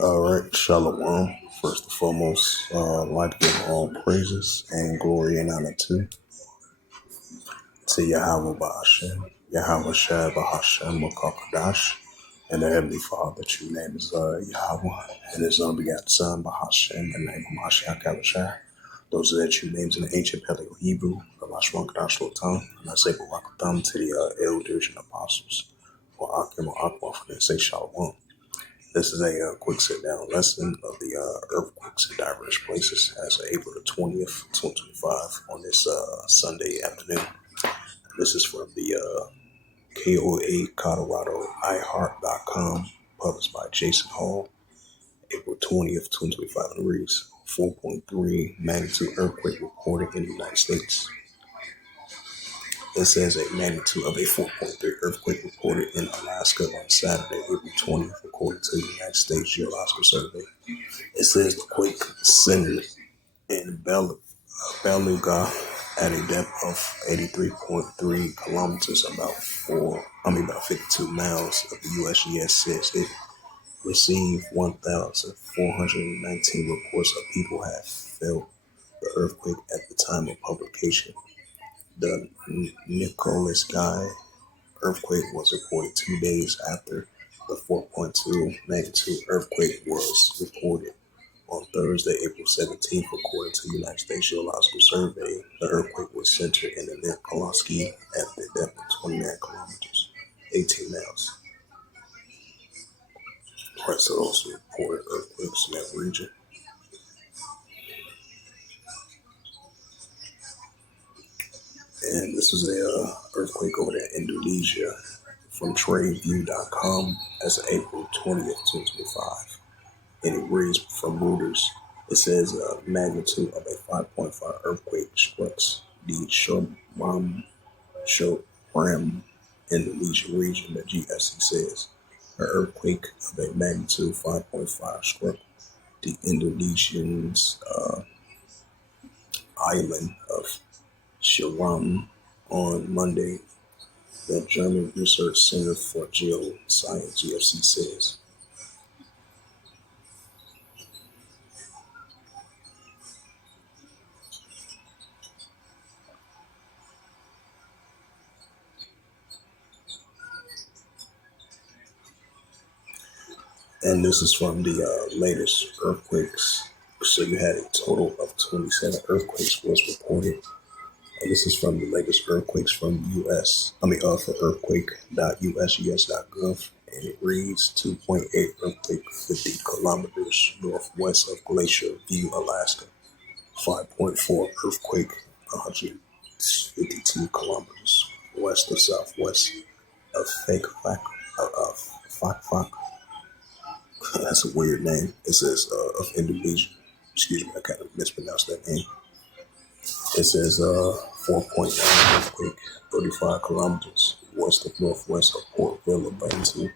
All right, Shalom. First and foremost, I'd like to give all praises and glory and honor to Yahweh Ba'ashem, Yahweh Shai Ba'ashem Makakadash, and the Heavenly Father, true name is Yahweh, and His unbegotten Son Ba'ashem, the name of Mashiach Abishai. Those are their true names in the ancient Paleo Hebrew, the Lashwan Kadash Lotam, and I say Barakatham to the elders and apostles, or Akim or Akbar, for they say Shalom. This is a quick sit-down lesson of the earthquakes in diverse places as of April the 20th, 2025 on this Sunday afternoon. This is from the KOA Colorado iHeart.com, published by Jason Hall, April 20th, 2025, and reads 4.3 magnitude earthquake reported in the United States. It says a magnitude of a 4.3 earthquake reported in Alaska on Saturday, April 20th, according to the United States Geological Survey. It says the quake centered in Beluga at a depth of 83.3 kilometers, about 52 miles of the USGS says it received 1,419 reports of people have felt the earthquake at the time of publication. The Nicholas Guy earthquake was reported 2 days after the 4.2 magnitude earthquake was reported. On Thursday, April 17th, according to the United States Geological Survey, the earthquake was centered in the Nikolsky at the depth of 29 kilometers, 18 miles. Right, so those reported earthquakes in that region. And this is a earthquake over there in Indonesia from TradeView.com as of April 20th, 2025. And it reads from Reuters. It says a magnitude of a 5.5 earthquake strikes the Shomram, Indonesian region, the GFC says. An earthquake of a magnitude 5.5 struck the Indonesian's island of Shomram on Monday, the German Research Center for Geoscience, GFC, says. And this is from the latest earthquakes. So you had a total of 27 earthquakes was reported. And this is from the latest earthquakes from for earthquake.usgs.gov. And it reads 2.8 earthquake 50 kilometers northwest of Glacier View, Alaska. 5.4 earthquake 152 kilometers west of southwest of Fakfak. That's a weird name. It says of Indonesia. Excuse me, I kind of mispronounced that name. It says 4.9 earthquake, 35 kilometers west of northwest of Port Vila, Bantu.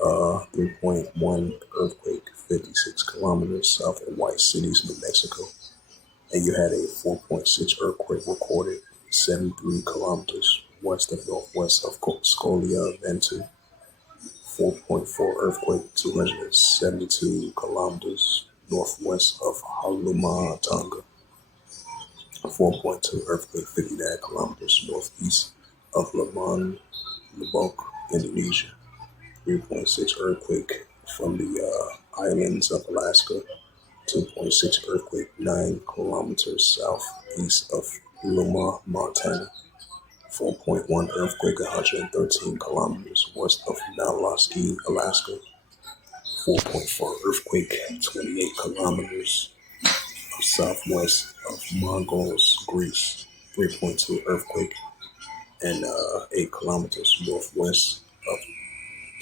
3.1 earthquake, 56 kilometers south of White Cities, New Mexico. And you had a 4.6 earthquake recorded 73 kilometers west of northwest of Scolia, Bantu. 4.4 earthquake, 272 kilometers northwest of Haluma, Tonga. 4.2 earthquake, 59 kilometers northeast of Lombok, Indonesia. 3.6 earthquake from the islands of Alaska. 2.6 earthquake, 9 kilometers southeast of Luma, Montana. 4.1 earthquake, 113 kilometers west of Nalasky, Alaska. 4.4 earthquake, 28 kilometers southwest of Mongols, Greece. 3.2 earthquake, and 8 kilometers northwest of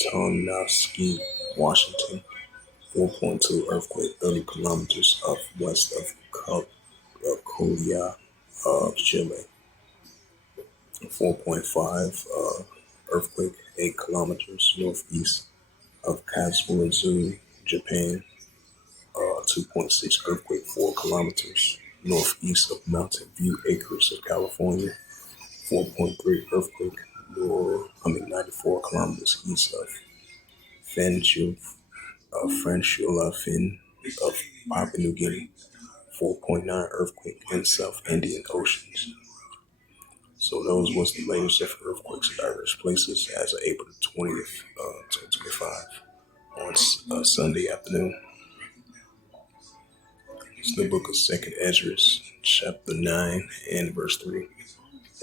Tonasky, Washington. 4.2 earthquake, 30 kilometers west of Colia, Chile. 4.5 earthquake, 8 kilometers northeast of Kalamazoo, Japan. 2.6 earthquake, 4 kilometers northeast of Mountain View Acres of California. 4.3 earthquake, 94 kilometers east of Fenchurch, French Fin of Papua New Guinea, 4.9 earthquake in South Indian Oceans. So those was the latest of earthquakes in diverse places as of April the 20th, 2025 on Sunday afternoon. It's the book of Second Ezra, chapter 9 and verse 3.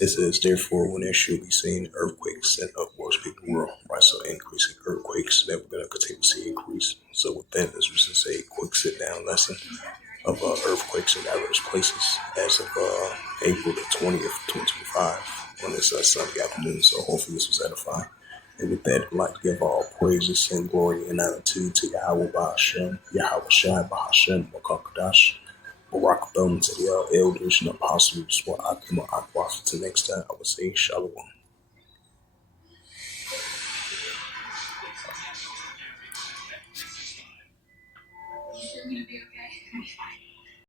It says, therefore, when there should be seen earthquakes sent upwards people the world, right? So increasing earthquakes that we're going to continue to see increase. So with that, this was just a quick sit down lesson of earthquakes in diverse places as of April the 20th, 2025 on this Sunday afternoon. So hopefully this was edifying. And with that, I'd like to give all praises and glory and honor to Yahweh Bahashem, Yahweh Shai Bahashem, Makakadash. Barak Thumb to the elders and apostles for Akima Akwafa. Till next time, I would say Shalom.